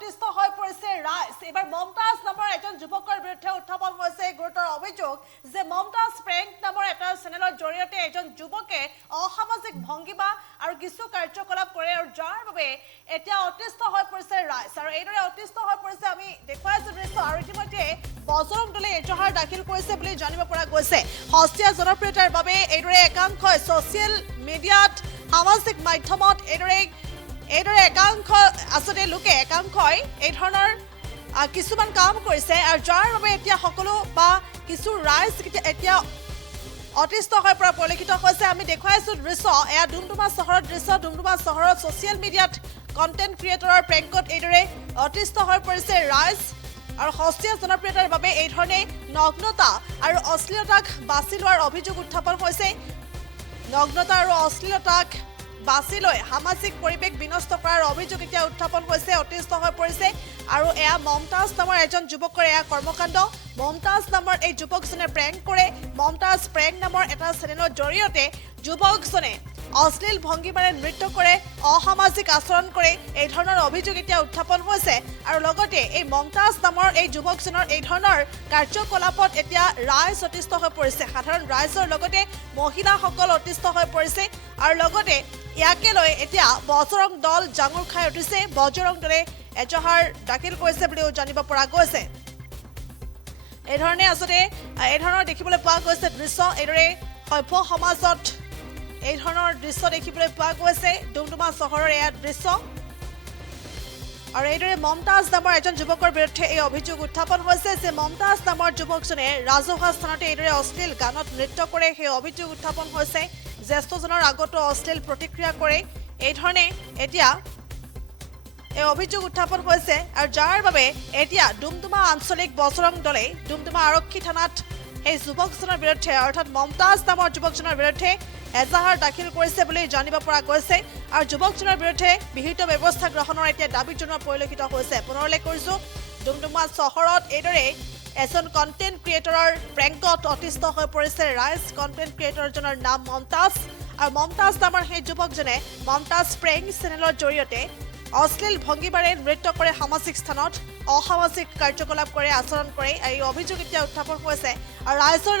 অতিষ্ঠ হৈ পৰিছে ৰাইজ। এবাৰ মমতাজ নামৰ এজন যুৱকৰ বিৰুদ্ধে উত্থাপন হৈছে গুৰুতৰ অভিযোগ যে মমতাজ প্ৰেংক নামৰ এটা চেনেলৰ জৰিয়তে এজন যুৱকে অসামাজিক ভংগিমা আৰু কিছু কাৰ্যকলাপ কৰে আৰু যাৰ বাবে এতিয়া অতিষ্ঠ হৈ পৰিছে ৰাইজ। আৰু এইদৰে অতিষ্ঠ হৈ পৰিছে আমি দেখুৱাইছো দৃশ্য। আৰু ইতিমধ্যে বজৰং দলে এজাহাৰ দাখিল কৰিছে বুলি জানিব পৰা গৈছে। সস্তীয়া জনপ্ৰিয়তাৰ বাবে এইদৰে একাংশই ছ'চিয়েল মিডিয়াত সামাজিক মাধ্যমত এইদৰে একাংশ আচলতে লোকে একাংশই এই ধৰণৰ কিছুমান কাম কৰিছে আৰু যাৰ বাবে এতিয়া সকলো বা কিছু ৰাইজ এতিয়া অতিষ্ঠ হৈ পৰা পৰিলক্ষিত হৈছে। আমি দেখুৱাইছো দৃশ্য, এয়া ডুমডুমা চহৰৰ দৃশ্য। ডুমডুমা চহৰত ছ'চিয়েল মিডিয়াত কণ্টেণ্ট ক্ৰিয়েটৰৰ প্ৰেংকত এইদৰে অতিষ্ঠ হৈ পৰিছে ৰাইজ। আৰু সস্তীয়া জনপ্ৰিয়তাৰ বাবে এই ধৰণে নগ্নতা আৰু অশ্লীলতাক বাছি লোৱাৰ অভিযোগ উত্থাপন হৈছে। নগ্নতা আৰু অশ্লীলতাক বাছি লৈ সামাজিক পৰিৱেশ বিনষ্ট কৰাৰ অভিযোগ এতিয়া উত্থাপন হৈছে, অতিষ্ঠ হৈ পৰিছে। আৰু এয়া মমতাজ নামৰ এজন যুৱকৰ এয়া কৰ্মকাণ্ড। মমতাজ নামৰ এই যুৱকজনে প্ৰেংক কৰে। মমতাজ প্ৰেংক নামৰ এটা চেনেলৰ জৰিয়তে যুৱকজনে অশ্লীল ভংগীমাৰে নৃত্য কৰে, অসামাজিক আচৰণ কৰে, এই ধৰণৰ অভিযোগ এতিয়া উত্থাপন হৈছে। আৰু লগতে এই মমতাজ নামৰ এই যুৱকজনৰ এই ধৰণৰ কাৰ্যকলাপত এতিয়া ৰাইজ অতিষ্ঠ হৈ পৰিছে। সাধাৰণ ৰাইজৰ লগতে মহিলাসকল অতিষ্ঠ হৈ পৰিছে। আৰু লগতে ইয়াকে লৈ এতিয়া বজৰং দল জাঙুৰ খাই উঠিছে। বজৰং দলে এজাহাৰ দাখিল কৰিছে বুলিও জানিব পৰা গৈছে। এই ধৰণে আচলতে এই ধৰণৰ দেখিবলৈ পোৱা গৈছে দৃশ্য। এইদৰে সভ্য সমাজত এই ধৰণৰ দৃশ্য দেখিবলৈ পোৱা গৈছে। ডুমডুমা চহৰৰ এয়া দৃশ্য। আৰু এইদৰে মমতাজ নামৰ এজন যুৱকৰ বিৰুদ্ধে এই অভিযোগ উত্থাপন হৈছে যে মমতাজ নামৰ যুৱকজনে ৰাজহুৱা স্থানতে এইদৰে অশ্লীল গানত নৃত্য কৰে, সেই অভিযোগ উত্থাপন হৈছে। জ্যেষ্ঠজনৰ আগতো অশ্লীল প্ৰতিক্ৰিয়া কৰে, এই ধৰণে এতিয়া এই অভিযোগ উত্থাপন হৈছে। আৰু যাৰ বাবে এতিয়া ডুমডুমা আঞ্চলিক বজৰং দলে ডুমডুমা আৰক্ষী থানাত সেই যুৱকজনৰ বিৰুদ্ধে অৰ্থাৎ মমতাজ নামৰ যুৱকজনৰ বিৰুদ্ধে এজাহাৰ দাখিল কৰিছে বুলি জানিব পৰা গৈছে। আৰু যুৱকজনৰ বিৰুদ্ধে বিহিত ব্যৱস্থা গ্ৰহণৰ এতিয়া দাবী জনোৱা পৰিলক্ষিত হৈছে। পুনৰলৈ কৰিছোঁ, ডুমডুমা চহৰত এইদৰে এজন কণ্টেণ্ট ক্ৰিয়েটৰৰ প্ৰেংকত অতিষ্ঠ হৈ পৰিছে ৰাইজ। কণ্টেণ্ট ক্ৰিয়েটৰজনৰ নাম মমতাজ। আৰু মমতাজ নামৰ সেই যুৱকজনে মমতাজ প্ৰেংক চেনেলৰ জৰিয়তে অশ্লীল ভংগীমাৰে নৃত্য কৰে, সামাজিক স্থানত অসামাজিক কাৰ্যকলাপ কৰে, আচৰণ কৰে। এই অভিযোগ এতিয়া উত্থাপন হৈছে। আৰু ৰাইজৰ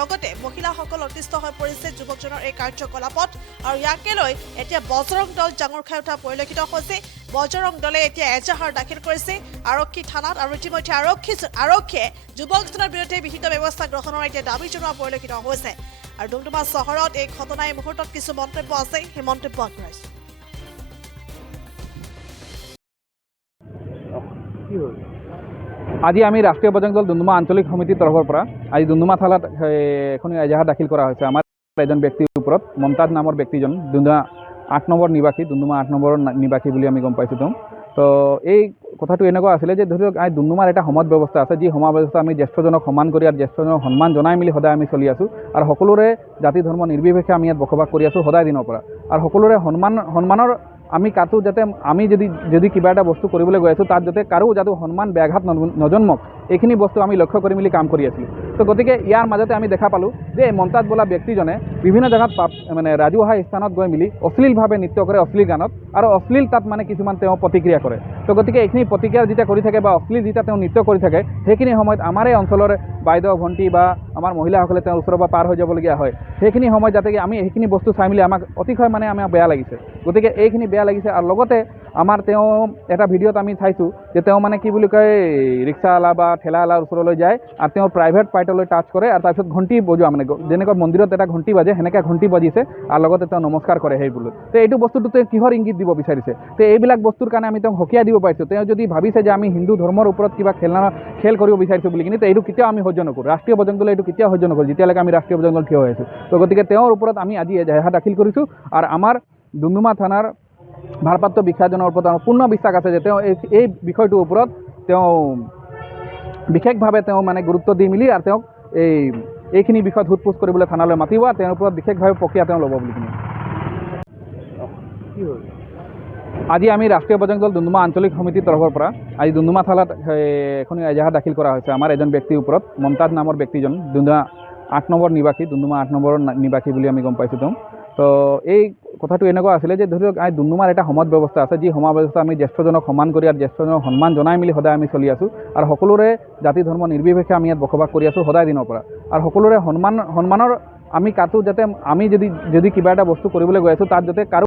লগতে মহিলাসকল অতিষ্ঠ হৈ পৰিছে যুৱকজনৰ এই কাৰ্যকলাপত। আৰু ইয়াকে লৈ এতিয়া বজৰং দল জাঙুৰ খাই উঠা পৰিলক্ষিত হৈছে। বজৰং দলে এতিয়া এজাহাৰ দাখিল কৰিছে আৰক্ষী থানাত। আৰু ইতিমধ্যে আৰক্ষীয়ে যুৱকজনৰ বিৰুদ্ধে বিহিত ব্যৱস্থা গ্ৰহণৰ এতিয়া দাবী জনোৱা পৰিলক্ষিত হৈছে। আৰু ডুমডুমা চহৰত এই ঘটনাই মুহূৰ্তত কিছু মন্তব্য আছে, সেই মন্তব্য আগবঢ়াইছে। আজি আমি ৰাষ্ট্ৰীয় বজৰং দল ডুমডুমা আঞ্চলিক সমিতিৰ তৰফৰ পৰা আজি ডুমডুমা থানাত এখন এজাহাৰ দাখিল কৰা হৈছে আমাৰ এজন ব্যক্তিৰ ওপৰত। মমতাজ নামৰ ব্যক্তিজন ডুমডুমা 8 নম্বৰ নিবাসী, ডুমডুমা 8 নম্বৰৰ নিবাসী বুলি আমি গম পাইছোঁ। তো এই কথাটো এনেকুৱা আছিলে যে ধৰি লওক ডুমডুমাৰ এটা সমাজ ব্যৱস্থা আছে, যি সমাজ ব্যৱস্থা আমি জ্যেষ্ঠজনক সন্মান কৰি আৰু জ্যেষ্ঠজনক সন্মান জনাই মেলি সদায় আমি চলি আছোঁ। আৰু সকলোৰে জাতি ধৰ্ম নিৰ্বিশেষে আমি ইয়াত বসবাস কৰি আছোঁ সদায় দিনৰ পৰা। আৰু সকলোৰে সন্মানৰ আমি কাটো, যাতে আমি যদি কিবা এটা বস্তু কৰিবলৈ গৈ আছোঁ তাত যাতে কাৰো যাতে সন্মান ব্যাঘাত নজন্মক, এইখিনি বস্তু আমি লক্ষ্য কৰি মেলি কাম কৰি আছিলোঁ। তো গতিকে ইয়াৰ মাজতে আমি দেখা পালোঁ যে মমতাজ বোলা ব্যক্তিজনে বিভিন্ন জেগাত মানে ৰাজহুৱা স্থানত গৈ মেলি অশ্লীলভাৱে নৃত্য কৰে, অশ্লীল গানত, আৰু অশ্লীল তাত মানে কিছুমান তেওঁ প্ৰতিক্ৰিয়া কৰে। তো গতিকে এইখিনি প্ৰতিক্ৰিয়া যেতিয়া কৰি থাকে বা অশ্লীল যেতিয়া তেওঁ নৃত্য কৰি থাকে, সেইখিনি সময়ত আমাৰ এই অঞ্চলৰ বাইদেউ ভণ্টি বা আমাৰ মহিলাসকলে তেওঁৰ ওচৰৰ পৰা পাৰ হৈ যাবলগীয়া হয়। সেইখিনি সময়ত যাতে আমি সেইখিনি বস্তু চাই মেলি আমাক অতিশয় মানে আমাৰ বেয়া লাগিছে। গতিকে এইখিনি বেয়া লাগিছে। আৰু লগতে আমাৰ তেওঁ এটা ভিডিঅ'ত আমি চাইছোঁ যে তেওঁ মানে কি বুলি কয়, ৰিক্সাৱালা বা ঠেলাৱালাৰ ওচৰলৈ যায় আৰু তেওঁৰ প্ৰাইভেট পাৰ্টলৈ টাচ কৰে আৰু তাৰপিছত ঘণ্টি বজোৱা, মানে যেনেকৈ মন্দিৰত এটা ঘণ্টি বাজে সেনেকৈ ঘণ্টি বাজিছে আৰু লগতে তেওঁ নমস্কাৰ কৰে সেইবোৰ। তো এইটো বস্তুটো তেওঁ কিহৰ ইংগিত দিব বিচাৰিছে? তো এইবিলাক বস্তুৰ কাৰণে আমি তেওঁক সকীয়াই দিব পাৰিছোঁ। তেওঁ যদি ভাবিছে যে আমি হিন্দু ধৰ্মৰ ওপৰত কিবা খেল কৰিব বিচাৰিছোঁ বুলি, কিন্তু এইটো কেতিয়াও আমি সহ্য নকৰোঁ। ৰাষ্ট্ৰীয় বজৰং দলে এইটো কেতিয়াও সহ্য নকৰোঁ, যেতিয়ালৈকে আমি ৰাষ্ট্ৰীয় বজৰং দল থিয় হৈ আছোঁ। তো গতিকে তেওঁৰ ওপৰত আমি আজি এজাহাৰ দাখিল কৰিছোঁ। আৰু আমাৰ ডুমডুমা থানাৰ ভাৰপ্ৰাপ্ত বিষয়াজনৰ ওপৰত আমাৰ পূৰ্ণ বিশ্বাস আছে যে তেওঁ এই বিষয়টোৰ ওপৰত তেওঁ বিশেষভাৱে তেওঁ মানে গুৰুত্ব দি মেলি আৰু তেওঁক এইখিনি বিষয়ত সোধ-পোছ কৰিবলৈ থানালৈ মাতিব আৰু তেওঁৰ ওপৰত বিশেষভাৱে প্ৰক্ৰিয়া তেওঁ ল'ব বুলি কিনে। আজি আমি ৰাষ্ট্ৰীয় বজৰং দল ডুমডুমা আঞ্চলিক সমিতিৰ তৰফৰ পৰা আজি ডুমডুমা থানাত এখন এজাহাৰ দাখিল কৰা হৈছে আমাৰ এজন ব্যক্তিৰ ওপৰত। মমতাজ নামৰ ব্যক্তিজন ডুমডুমা 8 নম্বৰ নিবাসী, ডুমডুমা 8 নম্বৰৰ নিবাসী বুলি আমি গম পাইছোঁ। তো এই কথাটো এনেকুৱা আছিলে যে ধৰি লওক ডুমডুমাৰ এটা সমাজ ব্যৱস্থা আছে, যি সমাজ ব্যৱস্থা আমি জ্যেষ্ঠজনক সন্মান কৰি আৰু জ্যেষ্ঠজনক সন্মান জনাই মেলি সদায় আমি চলি আছোঁ আৰু সকলোৰে জাতি ধৰ্ম নিৰ্বিশেষে আমি ইয়াত বসবাস কৰি আছোঁ সদায় দিনৰ পৰা। আৰু সকলোৰে সন্মানৰ আমি কাটো যাতে আমি যদি কিবা এটা বস্তু কৰিবলৈ গৈ আছোঁ তাত যাতে কাৰো